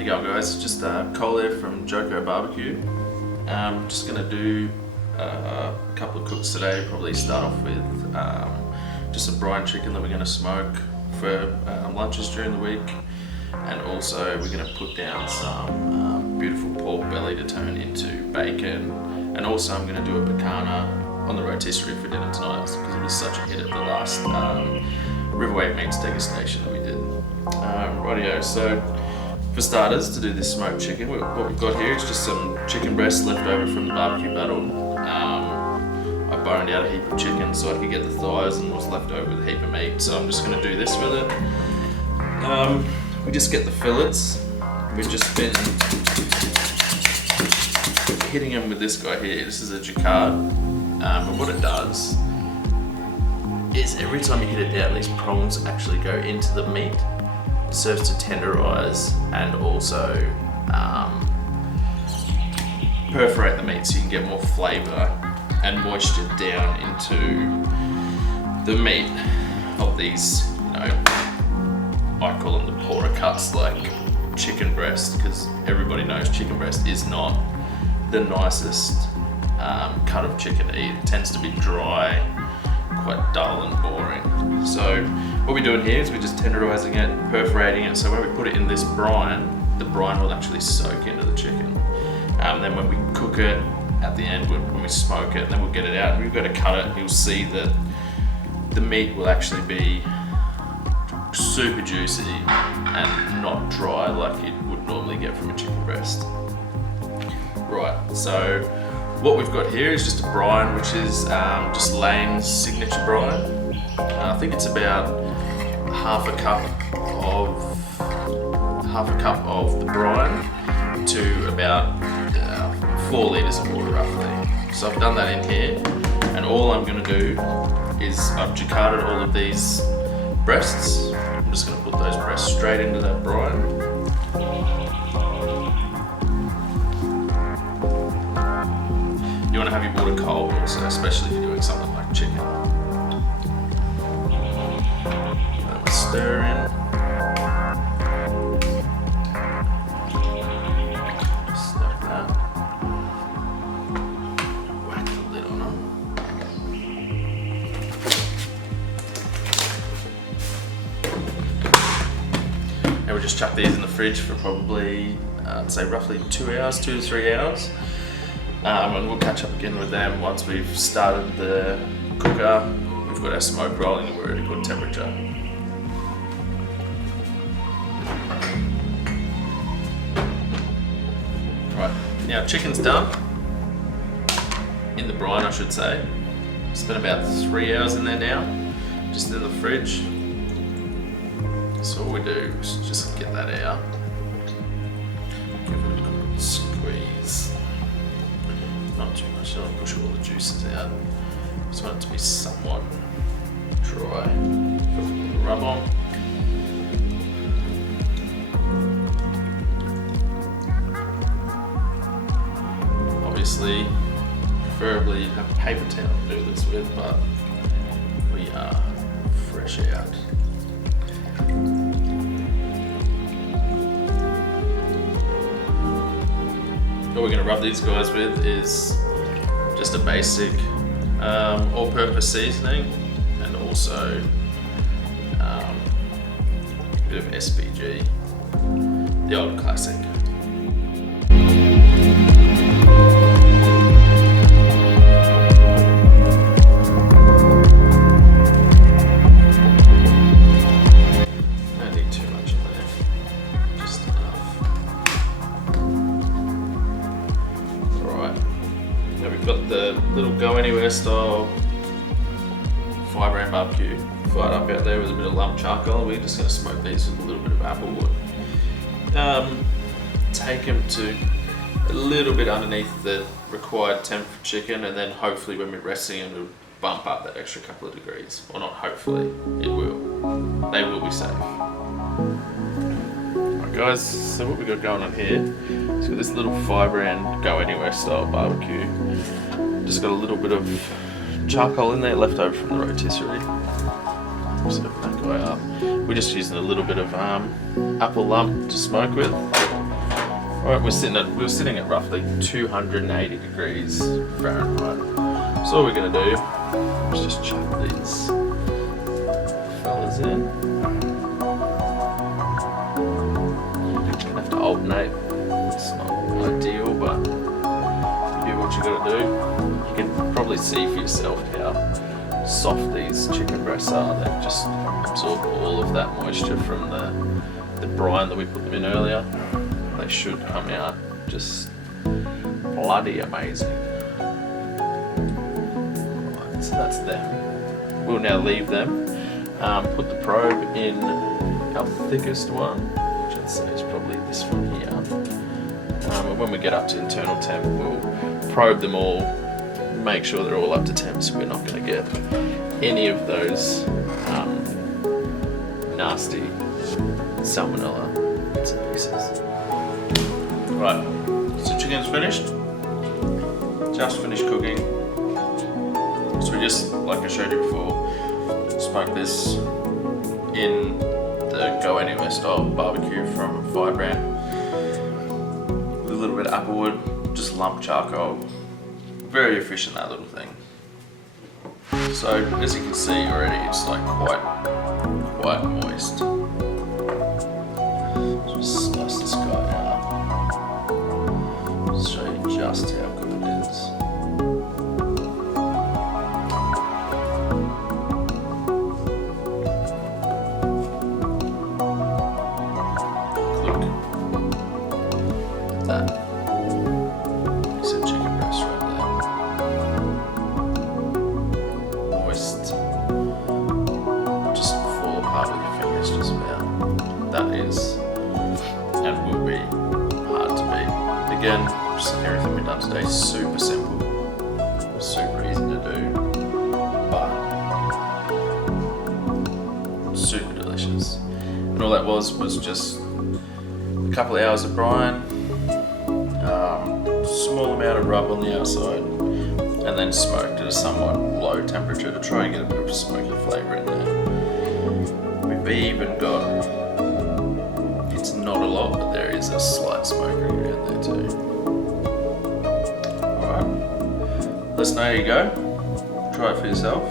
you going, guys? Just Cole here from Joko Barbecue. Just gonna do a couple of cooks today. Probably start off with just some brine chicken that we're gonna smoke for lunches during the week, and also we're gonna put down some beautiful pork belly to turn into bacon, and also I'm gonna do a picana on the rotisserie for dinner tonight because it was such a hit at the last Riverway Meats degustation that we did. Rightio, so for starters, to do this smoked chicken, what we've got here is just some chicken breasts left over from the barbecue battle. I boned out a heap of chicken so I could get the thighs and what's left over with a heap of meat, so I'm just going to do this with it. We just get the fillets. We've just been hitting them with this guy here. This is a jacquard, and what it does is every time you hit it down, these prongs actually go into the meat. It serves to tenderize and also perforate the meat so you can get more flavor and moisture down into the meat of these, I call them the poorer cuts like chicken breast, because everybody knows chicken breast is not the nicest cut of chicken to eat. It tends to be dry, quite dull and boring. So what we're doing here is we're just tenderizing it, perforating it, so when we put it in this brine, the brine will actually soak into the chicken. Then when we cook it at the end, when we smoke it, then we'll get it out, and we've got to cut it, and you'll see that the meat will actually be super juicy and not dry like you would normally get from a chicken breast. Right, so what we've got here is just a brine, which is just Lane's signature brine. I think it's about half a cup of the brine to about 4 litres of water roughly. So I've done that in here, and all I'm going to do is I've jacquarded all of these breasts. I'm just going to put those breasts straight into that brine. You want to have your water cold also, especially if you're doing something like chicken. Then we stir in. Stir that. Whack the lid on them. And we'll just chuck these in the fridge for probably, I'd say roughly 2 hours, 2 to 3 hours. And we'll catch up again with them once we've started the cooker. We've got our smoke rolling and we're at a good temperature. Right, now chicken's done. In the brine, I should say. Spent about 3 hours in there now, just in the fridge. So all we do is just get that out. Give it a good squeeze. Not too much, don't push all the juices out. Just want it to be somewhat dry. Put a little rub on. Obviously, preferably have a paper towel to do this with, but we are fresh out. What we're going to rub these guys with is just a basic all-purpose seasoning, and also a bit of SPG, the old classic. Don't need too much in there, just enough. Now we've got the little go anywhere style Brine barbecue fired up out there with a bit of lump charcoal. We're just going to smoke these with a little bit of applewood. Take them to a little bit underneath the required temp for chicken, and then hopefully when we're resting them, it'll bump up that extra couple of degrees. Or not hopefully, it will. They will be safe. Alright guys, so what we've got going on here is got this little Brine go anywhere style barbecue. Just got a little bit of charcoal in there left over from the rotisserie. Just open that guy up. We're just using a little bit of apple lump to smoke with. Alright, we're sitting at roughly 280 degrees Fahrenheit. So all we're going to do is just chuck these fellas in. You have to alternate. It's not ideal, but you do what you got to do. You can probably see for yourself how soft these chicken breasts are. They've just absorbed all of that moisture from the brine that we put them in earlier. They should come out just bloody amazing. Right, so that's them. We'll now leave them, put the probe in our thickest one, which I'd say is probably this one here. And when we get up to internal temp, we'll probe them all, make sure they're all up to temp, so we're not going to get any of those nasty salmonella bits and pieces. Right, so chicken's finished. Just finished cooking. So we just, like I showed you before, smoked this in the Go Anywhere style barbecue from Brine with a little bit of applewood, just lump charcoal. Very efficient, that little thing. So as you can see already, it's like quite moist. Just slice this guy out. Show you just how good it is. Look at that. Piece of chicken breast right there. Moist. Just fall apart with your fingers just about. That is, and will be, hard to beat. Again, just everything we've done today is super simple, super easy to do, but super delicious. And all that was just a couple of hours of brine, small amount of rub on the outside, and then smoked at a somewhat low temperature to try and get a bit of a smoky flavour in there. We've even got, it's not a lot, but there is a slight smoke around there too. Alright, let us know how you go. Try it for yourself.